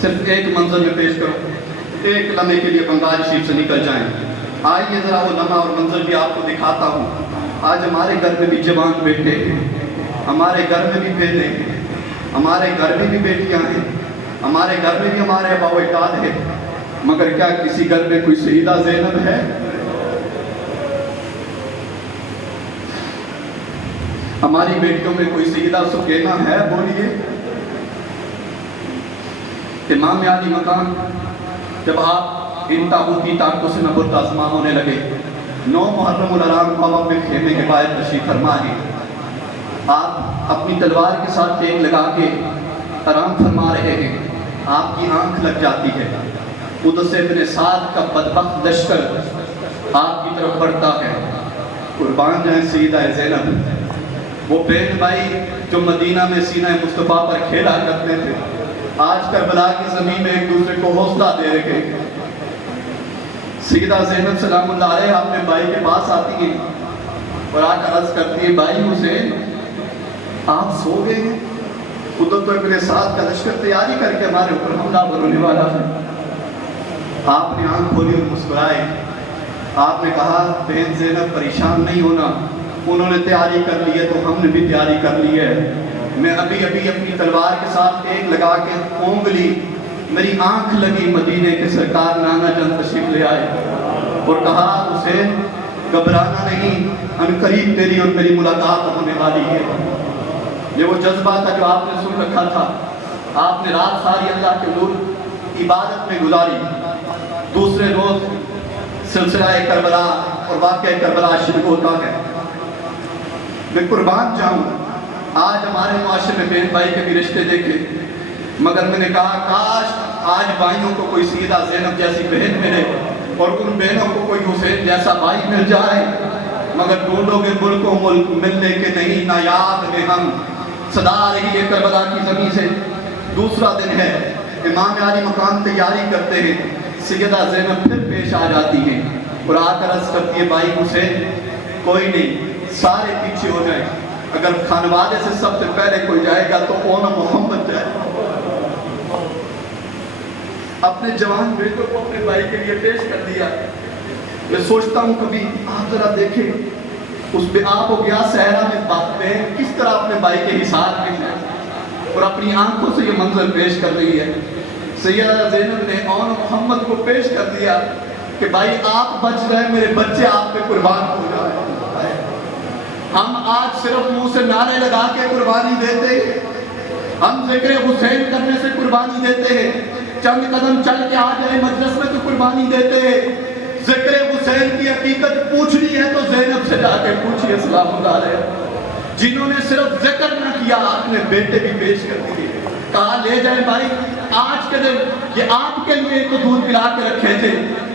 صرف ایک منظر میں پیش کرو، ایک لمحے کے لیے بنگال شریف سے نکل جائیں۔ آئیے ذرا وہ لمحہ اور منظر بھی آپ کو دکھاتا ہوں۔ آج ہمارے گھر میں بھی جوان بیٹے ہیں، ہمارے گھر میں بھی بیٹے ہیں، ہمارے گھر میں بھی بیٹیاں ہیں، ہمارے گھر میں بھی ہمارے ابا و اجداد ہیں، مگر کیا کسی گھر میں کوئی سیدہ زینب ہے؟ ہماری بیٹیوں میں کوئی سیدہ سکینہ ہے؟ بولیے۔ امام علی مقام جب آپ ان تابوتی طاقتوں سے نبرد آزما ہونے لگے، 9 محرم الحرام کو آپ اپنے خیمے کے باہر تشریف فرما ہیں۔ آپ اپنی تلوار کے ساتھ ٹیک لگا کے آرام فرما رہے ہیں، آپ کی آنکھ لگ جاتی ہے، قدس ابن سعد کا بدبخت لشکر آپ کی طرف بڑھتا ہے۔ قربان جائیں سیدہ زینب، وہ بہن بھائی جو مدینہ میں سینہ مصطفیٰ پر کھیلا کرتے تھے، آج کربلا کی زمین میں ایک دوسرے کو حوصلہ دے رہے ہیں۔ سیدہ زینب سلام اللہ علیہ اپنے بھائی کے پاس آتی ہیں اور آ کر عرض کرتی ہے، بھائی حسین آپ سو گئے ہیں؟ ادھر تو ابن سعد کا لشکر تیاری کر کے ہمارے اوپر حملہ ہونے والا ہے۔ آپ نے آنکھ کھولی اور مسکرائے، آپ نے کہا بہن زینب پریشان نہیں ہونا، انہوں نے تیاری کر لی ہے تو ہم نے بھی تیاری کر لی ہے۔ میں ابھی اپنی تلوار کے ساتھ ایک لگا کے اونگ لی، میری آنکھ لگی مدینے کے سرکار نانا جان تشریف لے آئے اور کہا حسین گھبرانا نہیں، ان قریب تیری اور میری ملاقات ہونے والی ہے۔ یہ وہ جذبہ تھا جو آپ نے سن رکھا تھا۔ آپ نے رات ساری اللہ کے نور عبادت میں گزاری۔ دوسرے روز سلسلہ کربلا اور واقعہ کربلا شروع ہوتا ہے۔ میں قربان جاؤں، آج ہمارے معاشرے میں بہن بھائی کے بھی رشتے دیکھے، مگر میں نے کہا کاش آج بھائیوں کو کوئی سیدہ زینب جیسی بہن ملے اور ان بہنوں کو کوئی حسین جیسا بھائی مل جائے، مگر ڈھونڈو گے ملک و ملک ملنے کے نہیں، نایاب میں ہم صدا آ رہی ہے کربلا کی زمین سے۔ دوسرا دن ہے، امام علی مقام تیاری کرتے ہیں، سیدہ زینب پھر پیش آ جاتی ہیں اور آ کر عرض کرتی ہے بھائی حسین کوئی نہیں، سارے پیچھے ہو جائیں، اگر خانوادے سے سب سے پہلے کوئی جائے گا تو کون محمد جائے۔ اپنے جوان بیٹوں کو اپنے بھائی کے لیے پیش کر دیا۔ میں سوچتا ہوں کبھی آپ ذرا دیکھیں اس پہ آپ ہو گیا صحرا میں بات پہ کس طرح اپنے بھائی کے حساب میں ہے اور اپنی آنکھوں سے یہ منظر پیش کر رہی ہے۔ سیدہ زینب نے اون محمد کو پیش کر دیا کہ بھائی آپ بچ گئے، میرے بچے آپ پہ قربان ہو جائے۔ ہم آج صرف منہ سے نعرے لگا کے قربانی دیتے ہیں، ہم ذکر حسین کرنے سے قربانی دیتے ہیں، چند قدم چل کے آ جائے مجلس میں تو قربانی دیتے ہیں۔ ذکر حسین کی حقیقت پوچھنی ہے تو زینب سے جا کے پوچھیے سلام اللہ علیہ، جنہوں نے صرف ذکر نہ کیا آپ نے بیٹے بھی پیش کر دیے، کہا لے جائیں بھائی آج کے دن یہ آپ کے لیے ان کو دودھ پلا کے رکھے تھے،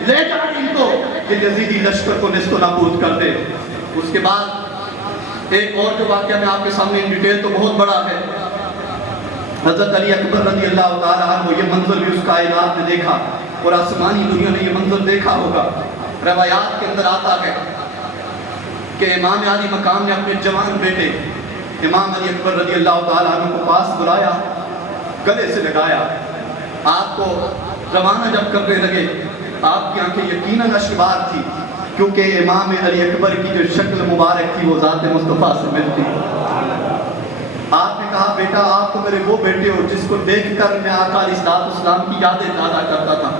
لے جائیں ان کو کہ یزیدی لشکر کو نصف و نابود کر دے۔ اس کے بعد ایک اور جو واقعہ میں آپ کے سامنے ان ڈیٹیل تو بہت بڑا ہے، حضرت علی اکبر رضی اللہ تعالیٰ عنہ یہ منظر بھی اس کائنات نے دیکھا اور آسمانی دنیا نے یہ منظر دیکھا ہوگا۔ روایات کے اندر آتا ہے کہ امام علی مقام نے اپنے جوان بیٹے امام علی اکبر رضی اللہ تعالیٰ عنہ کو پاس بلایا، گلے سے لگایا، آپ کو روانہ جب کرنے لگے آپ کی آنکھیں یقیناً اشکبار تھی، کیونکہ امام علی اکبر کی جو شکل مبارک تھی وہ ذات مصطفیٰ سے ملتی۔ آپ نے کہا بیٹا آپ تو میرے وہ بیٹے ہو جس کو دیکھ کر میں آقا علیہ السلام کی یادیں تازہ کرتا تھا۔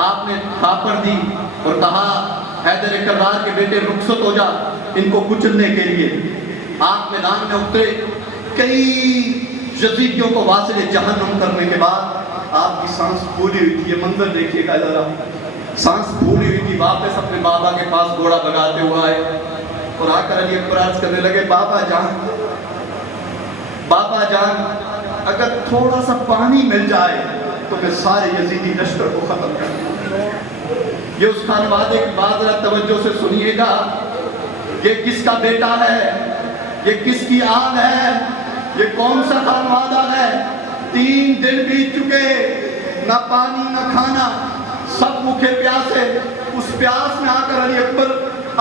آپ نے تھاپڑ دی اور کہا حیدر کرار کے بیٹے رخصت ہو جا ان کو کچلنے کے لیے۔ آپ میدان میں اترے، کئی یزیدیوں کو واصل جہنم کرنے کے بعد آپ کی سانس پھولی ہوئی تھی۔ یہ منظر دیکھیے گا ذرا، سانس پھولی ہوئی تھی، واپس اپنے بابا کے پاس گھوڑا بگاتے ہوا ہے اور آ کر علی اکبر عرض کرنے لگے بابا جان اگر تھوڑا سا پانی مل جائے تو میں سارے یزیدی لشکر کو ختم کر دوں۔ یہ اس خانوادے کی بات ذرا توجہ سے سنیے گا، یہ کس کا بیٹا ہے، یہ کس کی آل ہے، یہ کون سا خانوادہ ہے۔ 3 دن بیت چکے، نہ پانی نہ کھانا، سب بھوکے پیاسے۔ اس پیاس میں آ کر علی اکبر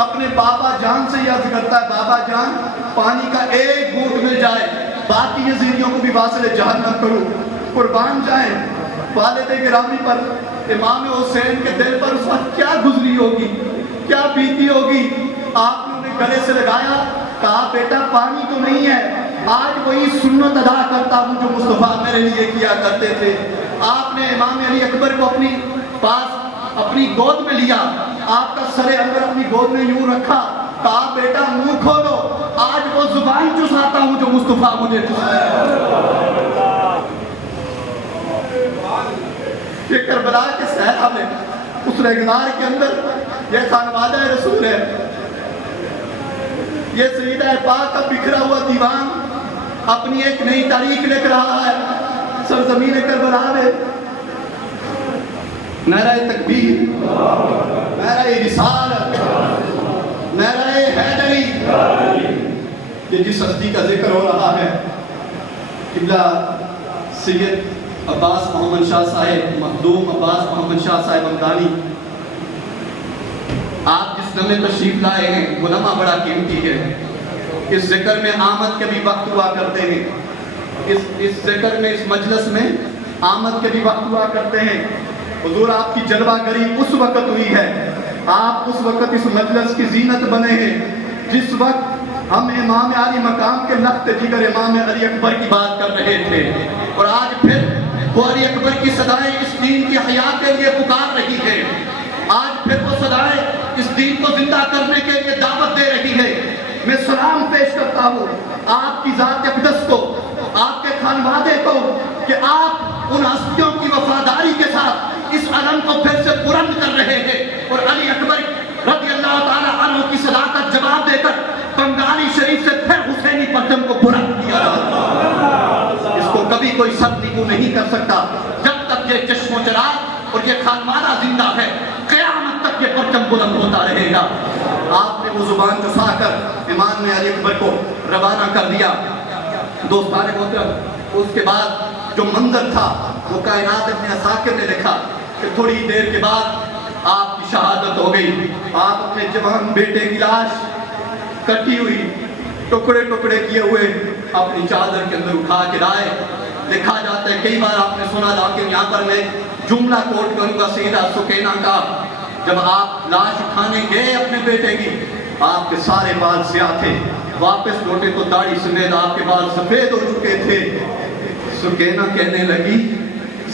اپنے بابا جان سے یہ عرض کرتا ہے بابا جان پانی کا ایک گھونٹ مل جائے باقی یزیدیوں کو بھی واصل جہنم کروں، قربان جائیں۔ والد گرامی پر امام حسین کے دل پر اس وقت کیا گزری ہوگی، کیا بیتی ہوگی۔ آپ نے انہیں گلے سے لگایا، کہا بیٹا پانی تو نہیں ہے، آج وہی سنت ادا کرتا ہوں جو مصطفیٰ میرے لیے کیا کرتے تھے۔ آپ نے امام علی اکبر کو اپنی پاس اپنی گود میں لیا، آپ کا سر انور اپنی گود میں یوں رکھا، کہا بیٹا منہ کھولو، آج وہ زبان چساتا ہوں جو مصطفیٰ مجھے چساتا۔ یہ کربلا کے صحرا میں اس ریگنار کے اندر یہ خانوادہ رسول ہے، یہ سیدہ پاک کا بکھرا ہوا دیوان اپنی ایک نئی تاریخ لکھ رہا ہے سرزمین کربلا میں۔ نعرہ تکبیر، نعرہ رسالت، نعرہ حیدری۔ یہ جس ہستی کا ذکر ہو رہا ہے قبلہ سید عباس محمد شاہ صاحب، مخدوم عباس محمد شاہ صاحب ہمدانی، آپ جس نمے تشریف لائے ہیں وہ نمہ بڑا قیمتی ہے۔ اس ذکر میں آمد کے بھی وقت ہوا کرتے ہیں، اس ذکر میں اس مجلس میں آمد کے بھی وقت ہوا کرتے ہیں۔ حضور آپ کی جلوہ گری اس وقت ہوئی ہے، آپ اس وقت اس مجلس کی زینت بنے ہیں جس وقت ہم امام علی مقام کے لخت جگر امام علی اکبر کی بات کر رہے تھے، اور آج پھر وہ علی اکبر کی صدائیں اس دین کی حیات کے لیے پکار رہی ہے۔ آج پھر وہ صدائیں اس دین کو زندہ کرنے کے لیے دعوت دے رہی ہے۔ میں سلام پیش کرتا ہوں آپ کی ذات اقدس کو، آپ کے خانوادے کو، کہ آپ ان ہستیوں کی وفاداری کے ساتھ اس علم کو پھر سے بلند کر رہے ہیں، اور علی اکبر رضی اللہ تعالیٰ عنہ کی صداقت جواب دے کر بنگالی شریف سے پھر حسینی پرچم کو بلند کیا رہا۔ اس کو کبھی کوئی سب نگو نہیں کر سکتا جب تک یہ چشم و چراغ اور یہ خانوادہ زندہ ہے، قیامت تک یہ پرچم بلند ہوتا رہے گا۔ آپ نے وہ زبان چسا کر امام علی اکبر کو روانہ کر دیا۔ دوستان محترم، اس کے بعد جو منظر تھا وہ کائنات ابن عساکر نے لکھا کہ تھوڑی دیر کے بعد آپ کی شہادت ہو گئی۔ آپ اپنے جوان بیٹے کی لاش کٹی ہوئی، ٹکڑے ٹکڑے کیے ہوئے اپنی چادر کے اندر اٹھا کے لائے۔ لکھا جاتا ہے، کئی بار آپ نے سنا، لیکن یہاں پر میں جملہ کوٹ کروں گا سیدہ سکینہ کا، جب آپ لاش اٹھانے گئے اپنے بیٹے کی، آپ کے سارے بال سیاہ تھے، واپس لوٹے تو داڑھی سمیت آپ کے بال سفید ہو چکے تھے۔ سکینہ کہنے لگی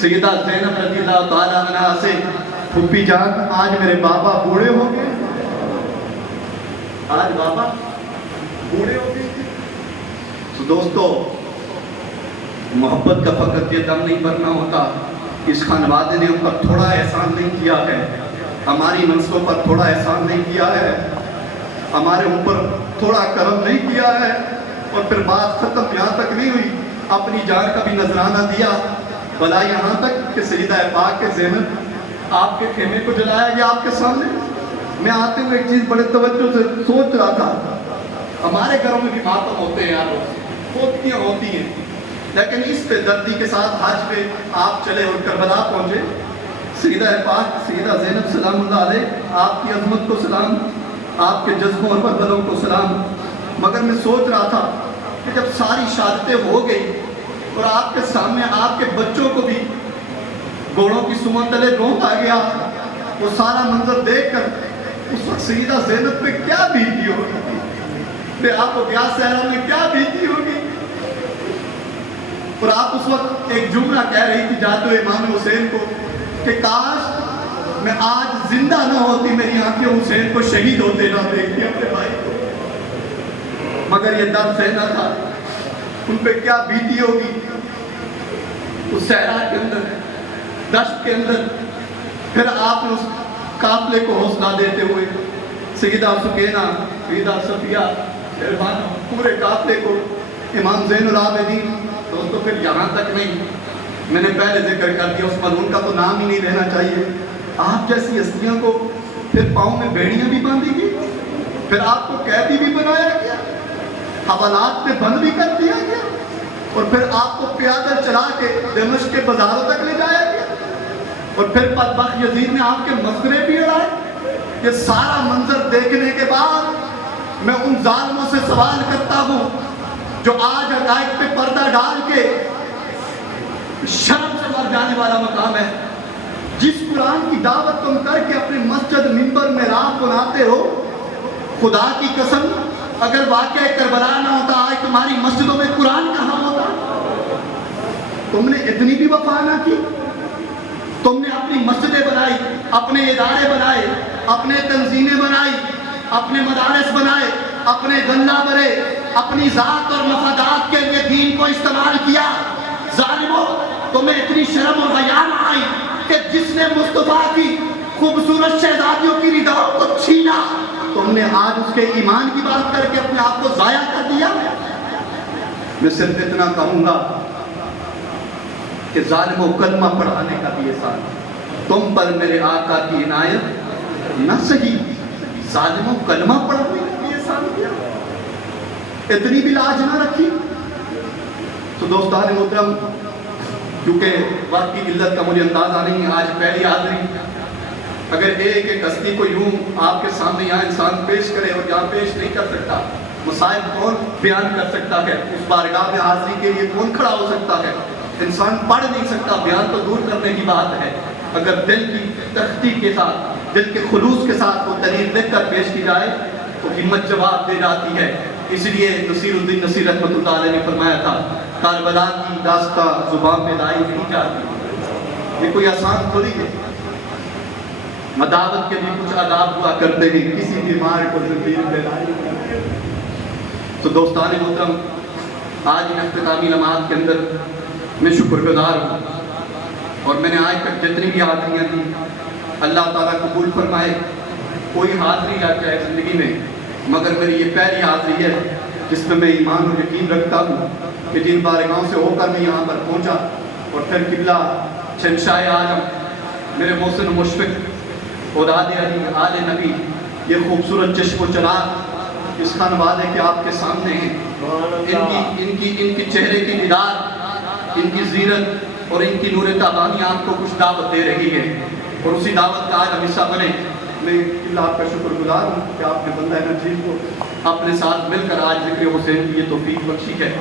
سیدہ زینب رضی اللہ تعالیٰ عنہ سے، پھوپھی جان آج میرے بابا بوڑھے ہو گئے، آج بابا بوڑھے ہو گئے۔ تو دوستو، محبت کا فقط یہ دم نہیں بھرنا ہوتا، اس خانوادے نے ہم پر تھوڑا احسان نہیں کیا ہے، ہماری نسلوں پر تھوڑا احسان نہیں کیا ہے، ہمارے اوپر تھوڑا کرم نہیں کیا ہے، اور پھر بات ختم یہاں تک نہیں ہوئی، اپنی جان کا بھی نذرانہ دیا، بلا یہاں تک کہ سیدہ پاک کے زینب آپ کے خیمے کو جلایا گیا آپ کے سامنے۔ میں آتے ہوئے ایک چیز بڑے توجہ سے سوچ رہا تھا، ہمارے گھروں میں بھی ماتم ہوتے ہیں یار، ہوتیاں ہوتی ہیں، لیکن اس پہ دردی کے ساتھ حج پہ آپ چلے اور کربلا پہنچے، سیدہ پاک سیدہ زینب سلام اللہ علیہ، آپ کی عظمت کو سلام، آپ کے جذبوں اور بلبلوں کو سلام۔ مگر میں سوچ رہا تھا کہ جب ساری شہادتیں ہو گئی اور آپ کے سامنے آپ کے بچوں کو بھی گھوڑوں کی سمن تلے روت آ گیا، وہ سارا منظر دیکھ کر اس وقت سیدہ زینب پہ کیا بیتی ہوگی، پہ آپ کو بیاہ صحرا میں کیا بیتی ہوگی، اور آپ اس وقت ایک جملہ کہہ رہی تھی جاتے ہوئے امام حسین کو کہ کاش میں آج زندہ نہ ہوتی، میری آنکھیں حسین کو شہید ہوتے نہ دیکھتی اپنے بھائی کو، مگر یہ درد سہنا تھا، ان پہ کیا بیتی ہوگی اس صحرا کے اندر، دشت کے اندر۔ پھر آپ نے اس قافلے کو حوصلہ دیتے ہوئے سیدہ سکینہ، سیدہ صفیہ، شہربانو، پورے قافلے کو، امام زین العابدین، دوستو پھر یہاں تک نہیں، میں نے پہلے ذکر کر دیا، اس ملعون کا تو نام ہی نہیں لینا چاہیے، آپ جیسی ہستیوں کو پھر پاؤں میں بیڑیاں بھی باندھی گئی، پھر آپ کو قیدی بھی بنایا گیا، حوالات میں بند بھی کر دیا گیا، اور پھر آپ کو پیادل چلا کے دمشق کے بازاروں تک لے جایا گیا، اور پھر بدبخت یزید نے آپ کے مقبرے بھی اڑائے۔ یہ سارا منظر دیکھنے کے بعد میں ان ظالموں سے سوال کرتا ہوں جو آج حقائق پہ پردہ ڈال کے شرم سے مر جانے والا مقام ہے، جس قرآن کی دعوت تم کر کے اپنے مسجد منبر میں راہ بناتے ہو، خدا کی قسم اگر واقعہ کربلا نہ ہوتا آج تمہاری مسجدوں میں قرآن کہاں ہوتا؟ تم نے اتنی بھی وفا نہ کی، تم نے اپنی مسجدیں بنائی، اپنے ادارے بنائے، اپنے تنظیمیں بنائی، اپنے مدارس بنائے، اپنے گنہ بھرے، اپنی ذات اور مفادات کے لیے دین کو استعمال کیا۔ ظالموں، تمہیں اتنی شرم اور حیا نہ آئی کہ جس نے مصطفیٰ کی خوبصورت شہزادیوں کی رداؤں کو چھینا، تم نے آج اس کے ایمان کی بات کر کے اپنے آپ کو ضائع کر دیا۔ میں صرف اتنا کہوں گا کہ ظالموں، کلمہ پڑھانے کا بھی احسان تم پر میرے آقا کی عنایت نہ سہی، ظالموں کلمہ پڑھانے کا بھی احسان کیا، اتنی بھی لاج نہ رکھی۔ تو دوستان محترم، کیونکہ وقت کی قلت کا مجھے اندازہ نہیں ہے، آج پہلی حاضری، اگر ایک ایک ہستی کو یوں آپ کے سامنے یہاں انسان پیش کرے اور یہاں پیش نہیں کر سکتا، مصائب کون بیان کر سکتا ہے، اس بارگاہ میں حاضری کے لیے کون کھڑا ہو سکتا ہے، انسان پڑھ نہیں سکتا، بیان تو دور کرنے کی بات ہے، اگر دل کی تختی کے ساتھ، دل کے خلوص کے ساتھ وہ تحریر لکھ کر پیش کی جائے تو ہمت جواب دے جاتی ہے۔ اس لیے نصیر الدین نصیر رحمۃ اللہ علیہ نے فرمایا تھا، کربلا کی داستان زبان پہ لائی نہیں جاتی، یہ کوئی آسان تھوڑی ہے، دعوت کے بھی کچھ آداب ہوا کرتے ہیں، کسی بیمار کو زندگی میں لائی۔ تو دوستان محترم، آج ان اختتامی لمحات کے اندر میں شکر گزار ہوں، اور میں نے آج تک جتنی بھی حاضریاں دی اللہ تعالیٰ قبول فرمائے۔ کوئی حاضری آ جائے زندگی میں، مگر میری یہ پہلی حاضری ہے جس میں میں ایمان اور یقین رکھتا ہوں کہ جن بارگاہوں سے ہو کر میں یہاں پر پہنچا، اور پھر قبلہ شہنشاہ اعظم میرے محسن و مشفق اولاد علی آل نبی، یہ خوبصورت چشم و چراغ اس خانوادے کے آپ کے سامنے ہیں۔ ان کی چہرے کی دیدار، ان کی زینت اور ان کی نور تابانی آپ کو کچھ دعوت دے رہی ہے، اور اسی دعوت کا آج ہم حصہ بنے۔ میں اللہ آپ کا شکر گزار ہوں کہ آپ نے بندہ نجیب کو اپنے ساتھ مل کر آج ذکر حسین کی یہ توفیق بخشی ہے۔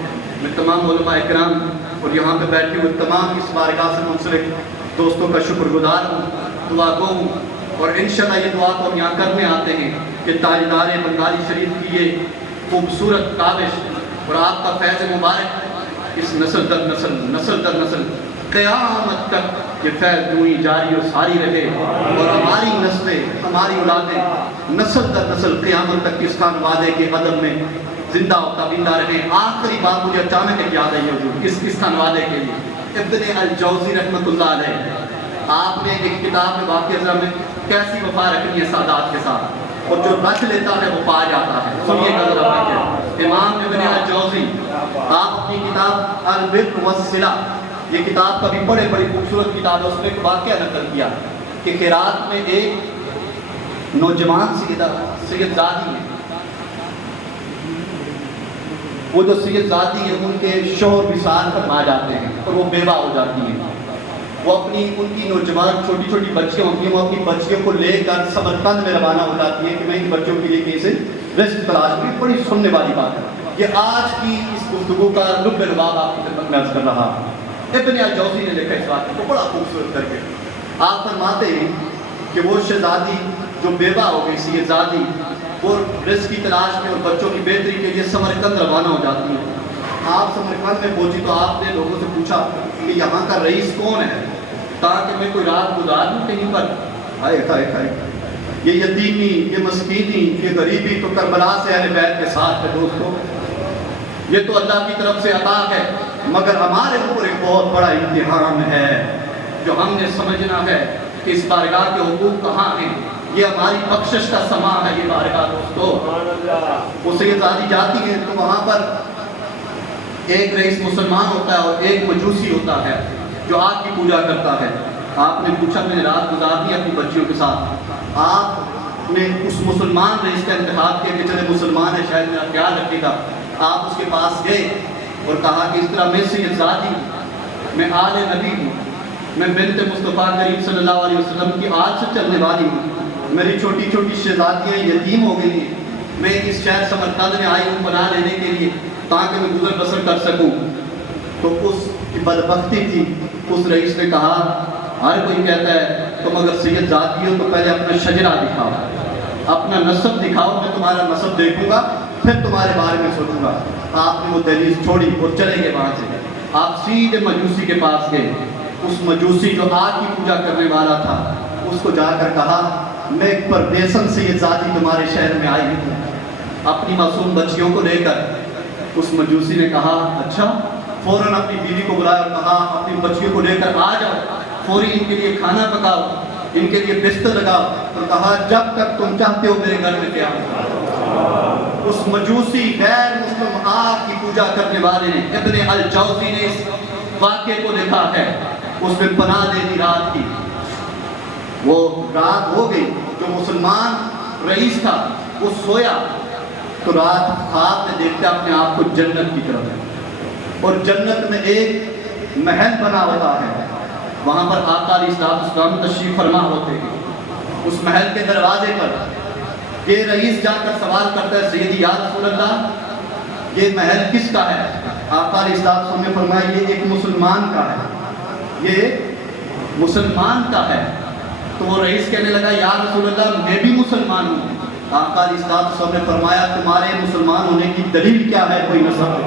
میں تمام علماء اکرام اور یہاں پہ بیٹھے ہوئے تمام اس بارگاہ سے منسلک دوستوں کا شکر گزار ہوں، دعا گو ہوں، اور انشاءاللہ یہ دعا تو ہم یہاں کرنے آتے ہیں کہ تاجدار بنگالی شریف کی یہ خوبصورت کاوش اور آپ کا فیض مبارک اس نسل در نسل قیامت تک یہ فیض یوں ہی جاری و ساری رہے، اور ہماری نسلیں، ہماری اولادیں نسل در نسل قیامت تک اس خانوادے کے ادب میں زندہ و تابندہ رہیں۔ آخری بات مجھے اچانک ایک یاد آئی حضور اس خانوادے کے لیے، ابن الجوزی رحمۃ اللہ علیہ، آپ نے ایک کتاب میں واقعہ میں کیسی وفا رکھنی ہے سادات کے ساتھ، اور جو رکھ لیتا ہے وہ پا جاتا ہے۔ سنیے گا ذرا واقعہ امام ابن الجوزی، آپ اپنی کتاب البر والصلہ، یہ کتاب کا بھی بڑی خوبصورت کتاب ہے، اس میں ایک واقعہ نقل کیا کہ خیرات میں ایک نوجوان سید زادی ہے، وہ جو سید زادی ہے ان کے شوہر وصال فرما جاتے ہیں اور وہ بیوہ ہو جاتی ہیں۔ وہ ان کی نوجوان چھوٹی چھوٹی بچیاں ہوتی ہیں، وہ اپنی بچیوں کو لے کر سمرقند میں روانہ ہو جاتی ہیں کہ میں ان بچوں کے لیے کہیں سے رزق تلاش کروں۔ بڑی سننے والی بات ہے، یہ آج کی اس گفتگو کا لب لباب آپ کی خدمت میں عرض کر رہا ہوں۔ ابن الجوزی نے لکھا اس بات کو بڑا خوبصورت کر کے، آپ فرماتے ہیں کہ وہ شہزادی جو بیوہ ہو گئی سید زادی، وہ رزق کی تلاش میں اور بچوں کی بہتری کے لیے سمرقند روانہ ہو جاتی ہے۔ آپ سمرقند میں پہنچی تو آپ نے لوگوں سے پوچھا کہ یہاں کا رئیس کون ہے تاکہ میں کوئی رات گزار دوں کہیں پر۔ ہائے یہ یتیمی، یہ مسکینی، یہ غریبی تو کربلا سے اہل بیت کے ساتھ ہے دوستوں، یہ تو اللہ کی طرف سے عطا ہے، مگر ہمارے اوپر ایک بہت بڑا امتحان ہے جو ہم نے سمجھنا ہے کہ اس بارگاہ کے حقوق کہاں ہیں۔ یہ ہماری بخشش کا سما ہے یہ بارگاہ دوستو۔ وہ سید زادی جاتی ہیں تو وہاں پر ایک رئیس مسلمان ہوتا ہے اور ایک مجوسی ہوتا ہے جو آگ کی پوجا کرتا ہے۔ آپ نے پوچھا میں نے رات گزار دی اپنی بچیوں کے ساتھ، آپ نے اس مسلمان رئیس کا انتخاب کیا کہ چلے مسلمان ہے شاید میرا خیال رکھے گا۔ آپ اس کے پاس گئے اور کہا کہ اس طرح میں سید زادی، میں آل نبی ہوں، میں بنت مصطفیٰ کریم صلی اللہ علیہ وسلم کی آل سے چلنے والی ہوں، میری چھوٹی چھوٹی شہزادیاں یتیم ہو گئی ہیں، میں اس شہر سمرقند میں آئی ہوں پناہ لینے کے لیے تاکہ میں گزر بسر کر سکوں۔ تو اس کی بدبختی تھی، اس رئیس نے کہا ہر کوئی کہتا ہے تم اگر سید زادی ہو تو پہلے اپنا شجرہ دکھاؤ، اپنا نسب دکھاؤ، میں تمہارا نسب دیکھوں گا پھر تمہارے بارے میں سوچوں گا۔ آپ نے وہ دہلیز چھوڑی اور چلے گئے وہاں سے، آپ سیدھے مجوسی کے پاس گئے۔ اس مجوسی جو آگ کی پوجا کرنے والا تھا اس کو جا کر کہا میں ایک پردیسن سید زادی تمہارے شہر میں آئی ہوں اپنی معصوم بچیوں کو لے کر۔ اس مجوسی نے کہا اچھا، فوراً اپنی بیوی کو بلایا اور کہا اپنی بچیوں کو لے کر آ جاؤ، فوری ان کے لیے کھانا پکاؤ، ان کے لیے بستر لگاؤ، اور کہا جب تک تم چاہتے ہو میرے گھر میں قیام۔ اس مجوسی غیر مسلم آگ کی پوجا کرنے والے نے، ابن الجوزی نے اس واقعے کو لکھا ہے، اس نے پناہ دے دی رات کی۔ وہ رات ہو گئی، جو مسلمان رئیس تھا وہ سویا تو رات خواب میں دیکھتا اپنے آپ کو جنت کی طرف، اور جنت میں ایک محل بنا ہوتا ہے، وہاں پر آقا علیہ السلام تشریف فرما ہوتے ہیں۔ اس محل کے دروازے پر یہ رئیس جا کر سوال کرتا ہے سیدی یا رسول اللہ یہ محل کس کا ہے؟ آقا علیہ السلام نے فرمایا یہ ایک مسلمان کا ہے، یہ مسلمان کا ہے۔ تو وہ رئیس کہنے لگا یا رسول اللہ میں بھی مسلمان ہوں۔ آقا علیہ السلام نے فرمایا تمہارے مسلمان ہونے کی دلیل کیا ہے؟ کوئی نسب؟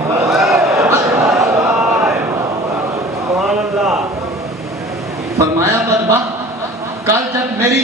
فرمایا بدبخت، کل جب میری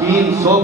300